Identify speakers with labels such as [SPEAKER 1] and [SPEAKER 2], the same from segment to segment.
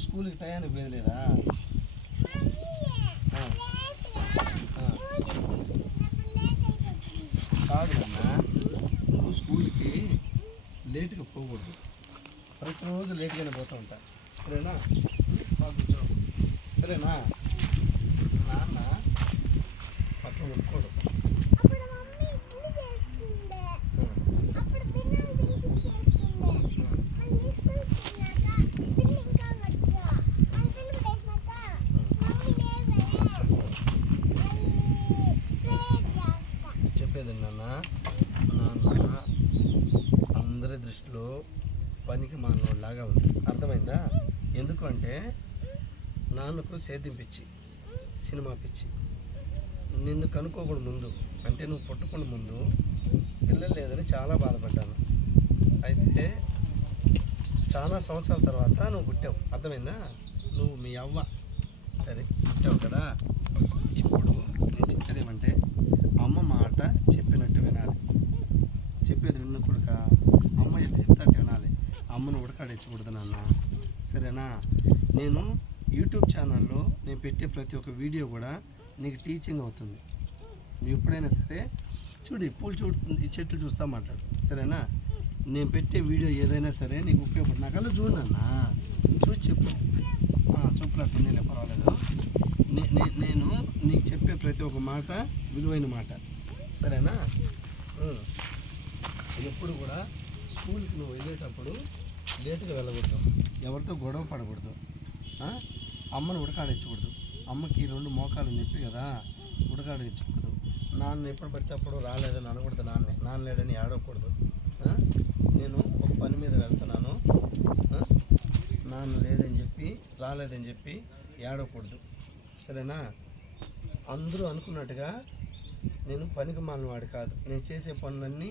[SPEAKER 1] నువ్వు స్కూల్కి టయానికి పోయేది లేదా కాదు అన్నా నువ్వు స్కూల్కి లేట్గా పోకూడదు. ప్రతిరోజు లేట్గానే పోతూ ఉంటా. సరేనా? బాగా సరేనా? నాన్న పక్కన ఒప్పుకోడు
[SPEAKER 2] అప్పుడు మమ్మీ ఇడ్లీ చేస్తుండే అప్పుడు పిల్లలు తినిపించేస్తుండే మళ్ళీ స్కూల్కి వెళ్ళాక పిల్లి ఇంకా వచ్చా మళ్ళీ పిల్లి పెట్టాక మమ్మీ లేవే మళ్ళీ ప్రేయర్ చేస్తా
[SPEAKER 1] చెప్పేది నాన్న నాన్న అందరి దృష్టిలో పనికి మానవుడిలాగా ఉంది. అర్థమైందా? ఎందుకు అంటే నాన్నకు సేద్యం పిచ్చి సినిమా పిచ్చి. నిన్ను కనుక్కోకుండా ముందు అంటే నువ్వు పుట్టకుండా ముందు పిల్లలు లేదని చాలా బాధపడ్డాను. అయితే చాలా సంవత్సరాల తర్వాత నువ్వు పుట్టావు. అర్థమైందా? నువ్వు మీ అవ్వ. సరే పుట్టావు కదా ఇప్పుడు నేను చెప్పేది ఏమంటే అమ్మ మాట చెప్పినట్టు వినాలి చెప్పేది విన్న కొడుక అమ్మ ఎట్లా చెప్తే అట్టు వినాలి అమ్మను నాన్న. సరేనా? నేను యూట్యూబ్ ఛానల్లో నేను పెట్టే ప్రతి ఒక్క వీడియో కూడా నీకు టీచింగ్ అవుతుంది. నువ్వు ఎప్పుడైనా సరే చూడు పూలు చూ ఈ చెట్లు చూస్తా మాట్లాడు. సరేనా? నేను పెట్టే వీడియో ఏదైనా సరే నీకు ఉపయోగపడు నాకల్లా చూడు నాన్న. చూసి చెప్పు. చూపులట్టుందిలే పర్వాలేదు. నే- నేను నీకు చెప్పే ప్రతి ఒక్క మాట విలువైన మాట. సరేనా? ఎప్పుడు కూడా స్కూల్కి నువ్వు వెళ్ళేటప్పుడు లేటుగా వెళ్ళకూడదు. ఎవరితో గొడవ పడకూడదు. అమ్మను ఉడకాడించకూడదు అమ్మకి రెండు మోకాలు నొప్పి కదా ఉడకాడించకూడదు నాన్న ఎప్పుడు పడితే అప్పుడు రాలేదని అనకూడదు నాన్న. నాన్న లేడని ఆడకూడదు నేను ఒక పని మీద వెళ్తున్నాను. నాన్న లేడని చెప్పి రాలేదని చెప్పి ఏడవకూడదు. సరేనా? అందరూ అనుకున్నట్టుగా నేను పనికి మాలిన వాడు కాదు. నేను చేసే పనులన్నీ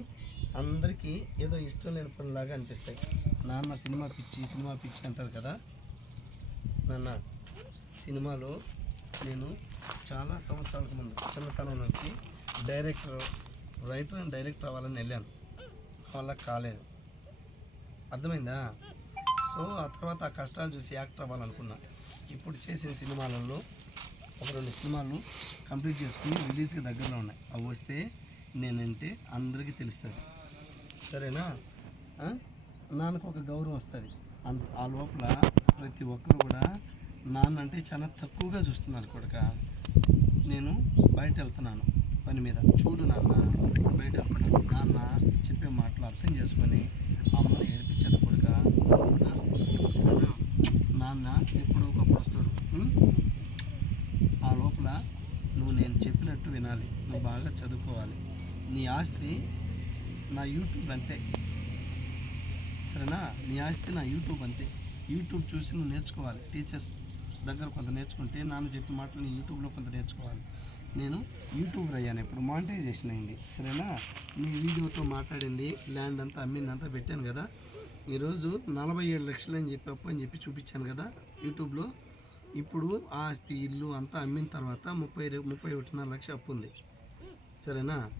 [SPEAKER 1] అందరికీ ఏదో ఇష్టం లేని పనులాగా అనిపిస్తాయి. నాన్న సినిమా పిచ్చి సినిమా పిచ్చి అంటారు కదా? నాన్న సినిమాలో నేను చాలా సంవత్సరాలకు ముందు చిన్నతనం నుంచి డైరెక్టర్ రైటర్ అండ్ డైరెక్టర్ అవ్వాలని వెళ్ళాను. వల్ల కాలేదు. అర్థమైందా? సో ఆ తర్వాత ఆ కష్టాలు చూసి యాక్టర్ అవ్వాలనుకున్నా. ఇప్పుడు చేసిన సినిమాలలో ఒక రెండు సినిమాలు కంప్లీట్ చేసుకుని రిలీజ్కి దగ్గరలో ఉన్నాయి. అవి వస్తే నేనంటే అందరికీ తెలుస్తుంది. సరేనా? నాన్నకు ఒక గౌరవం వస్తుంది. అంత ఆ లోపల ప్రతి ఒక్కరు కూడా నాన్న అంటే చాలా తక్కువగా చూస్తున్నారు కొడుక. నేను బయట వెళ్తున్నాను పని మీద. చూడు నాన్న బయట వెళ్తున్నాను నాన్న చెప్పే మాటలు అర్థం చేసుకొని అమ్మని ఏడిపించదు కొడుక. నాన్న ఎప్పుడో ఒకప్పుడు వస్తాడు. ఆ లోపల నువ్వు నేను చెప్పినట్టు వినాలి. నువ్వు బాగా చదువుకోవాలి. నీ ఆస్తి నా యూట్యూబ్ అంతే. సరేనా? నీ ఆస్తి నా యూట్యూబ్ అంతే. యూట్యూబ్ చూసి నువ్వు నేర్చుకోవాలి. టీచర్స్ దగ్గర కొంత నేర్చుకుంటే నాన్న చెప్పిన మాటలు నీ యూట్యూబ్లో కొంత నేర్చుకోవాలి. నేను యూట్యూబర్ అయ్యాను. ఇప్పుడు మానిటైజేషన్ అయింది. సరేనా? నీ వీడియోతో మాట్లాడింది ల్యాండ్ అంతా అమ్మిందంతా పెట్టాను కదా. ఈరోజు నలభై ఏడు లక్షలు అని చెప్పి అప్పు అని చెప్పి చూపించాను కదా యూట్యూబ్లో. ఇప్పుడు ఆస్తి ఇల్లు అంతా అమ్మిన తర్వాత ముప్పై ముప్పై ఒకటిన్నర లక్ష అప్పు ఉంది. సరేనా?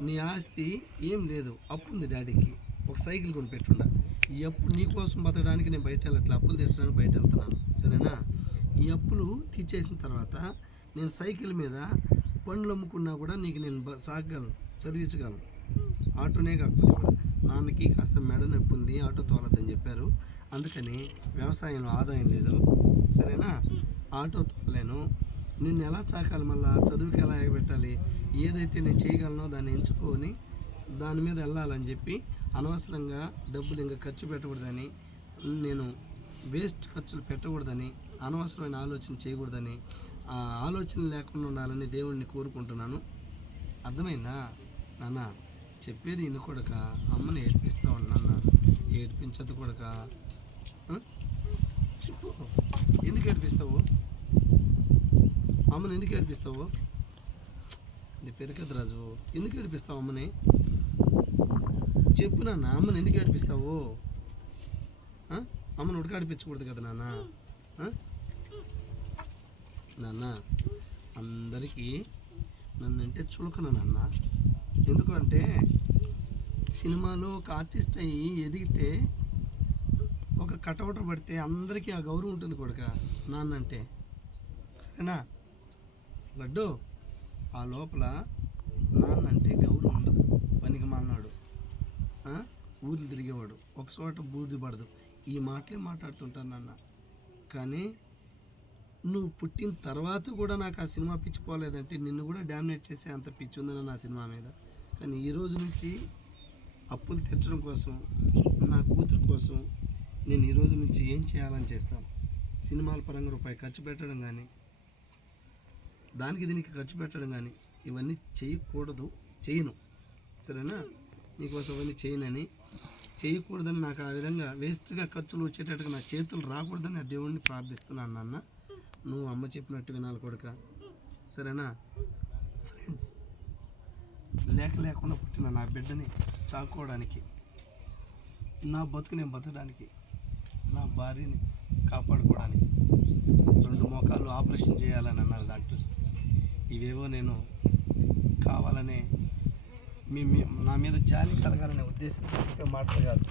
[SPEAKER 1] నీ ఆస్తి ఏం లేదు. అప్పు ఉంది డాడీకి. ఒక సైకిల్ కొని పెట్టుండ ఈ అప్పు బతకడానికి నేను బయట వెళ్ళట్లే. అప్పులు తీర్చడానికి బయట వెళ్తున్నాను. సరేనా? ఈ అప్పులు తీర్చేసిన తర్వాత నేను సైకిల్ మీద పండ్లు అమ్ముకున్నా కూడా నీకు నేను సాగగలను చదివించగలను. ఆటోనే కాకపోతే కూడా. నాన్నకి కాస్త మెడ నొప్పి ఉంది ఆటో తోలద్దని చెప్పారు. అందుకని వ్యవసాయంలో ఆదాయం లేదు. సరేనా? ఆటో తోలలేను. నిన్ను ఎలా చాకాలి మళ్ళా? చదువుకి ఎలా ఎగబెట్టాలి? ఏదైతే నేను చేయగలనో దాన్ని ఎంచుకొని దాని మీద వెళ్ళాలని చెప్పి అనవసరంగా డబ్బులు ఇంకా ఖర్చు పెట్టకూడదని నేను వేస్ట్ ఖర్చులు పెట్టకూడదని అనవసరమైన ఆలోచన చేయకూడదని ఆ ఆలోచన లేకుండా ఉండాలని దేవుణ్ణి కోరుకుంటున్నాను. అర్థమైందా? నాన్న చెప్పేది ఇన్ని కొడక అమ్మని ఏడిపిస్తా నాన్న. ఏడ్పించదు కొడక. చెప్పు. ఎందుకు ఏడిపిస్తావు? అమ్మని ఎందుకు ఏడిపిస్తావు? ఇది పెరగదు రాజు. ఎందుకు ఏడిపిస్తావు అమ్మని? చెప్పు నాన్న అమ్మని ఎందుకు ఏడిపిస్తావు? అమ్మను అమ్మని ఉడకాడిపించకూడదు కదా నాన్న. నాన్న అందరికీ నన్ను అంటే చులకన నాన్న. ఎందుకంటే సినిమాలో ఒక ఆర్టిస్ట్ అయ్యి ఎదిగితే ఒక కటౌటర్ పడితే అందరికీ ఆ గౌరవం ఉంటుంది కొడుక నాన్న అంటే సరేనా? లడ్డు ఆ లోపల నాన్న అంటే గౌరవం ఉండదు. పనికి మాన్నాడు ఊర్లు తిరిగేవాడు. ఒక చోట బూడిది పడదు. ఈ మాటలే మాట్లాడుతుంటాను నాన్న. కానీ నువ్వు పుట్టిన తర్వాత కూడా నాకు ఆ సినిమా పిచ్చి పోలేదంటే నిన్ను కూడా డామినేట్ చేసే అంత పిచ్చి ఉందని నా సినిమా మీద. కానీ ఈ రోజు నుంచి అప్పులు తెచ్చడం కోసం నా కూతురు కోసం నేను ఈ రోజు నుంచి ఏం చేయాలని చేస్తాను సినిమాల పరంగా రూపాయి ఖర్చు పెట్టడం కానీ దానికి దీనికి ఖర్చు పెట్టడం కానీ ఇవన్నీ చేయకూడదు. చేయను. సరేనా? నీకోసం అవన్నీ చేయనని చేయకూడదని నాకు ఆ విధంగా వేస్ట్గా ఖర్చులు వచ్చేటట్టుగా నా చేతులు రాకూడదని ఆ దేవుణ్ణి ప్రార్థిస్తున్నాను నాన్న. నువ్వు అమ్మ చెప్పినట్టు వినాలి కొడుక. సరేనా? ఫ్రెండ్స్ లేక లేకుండా పుట్టిన నా బిడ్డని చాకోవడానికి నా బతుకు నేను బతకడానికి నా భార్యని కాపాడుకోవడానికి రెండు మోకాలు ఆపరేషన్ చేయాలని అన్నారు డాక్టర్స్. ఇవేవో నేను కావాలనే మీ నా మీద జాలి కలగాలనే ఉద్దేశం చెప్పే మాటలు కాదు.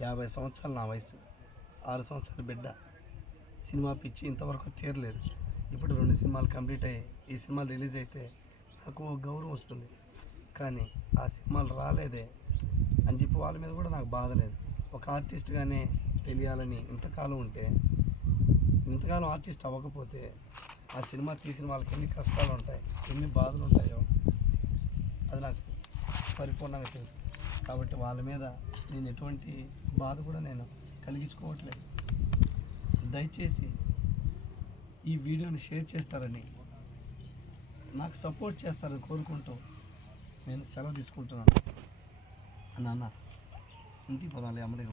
[SPEAKER 1] యాభై సంవత్సరాలు నా వయసు. ఆరు సంవత్సరాల బిడ్డ. సినిమా పిచ్చి ఇంతవరకు తీరలేదు. ఇప్పుడు రెండు సినిమాలు కంప్లీట్ అయ్యి ఈ సినిమాలు రిలీజ్ అయితే నాకు గౌరవం వస్తుంది. కానీ ఆ సినిమాలు రాలేదే అని చెప్పి వాళ్ళ మీద కూడా నాకు బాధ లేదు. ఒక ఆర్టిస్ట్గానే తెలియాలని ఇంతకాలం ఉంటే ఇంతకాలం ఆర్టిస్ట్ అవ్వకపోతే ఆ సినిమా తీసిన వాళ్ళకి ఎన్ని కష్టాలు ఉంటాయి ఎన్ని బాధలు ఉంటాయో అది నాకు పరిపూర్ణంగా తెలుసు. కాబట్టి వాళ్ళ మీద నేను ఎటువంటి బాధ కూడా నేను కలిగించుకోవట్లేదు. దయచేసి ఈ వీడియోని షేర్ చేస్తారని నాకు సపోర్ట్ చేస్తారని కోరుకుంటూ నేను సెలవు తీసుకుంటున్నాను. నాన్న ఇంటికి పోదాలి అమ్మ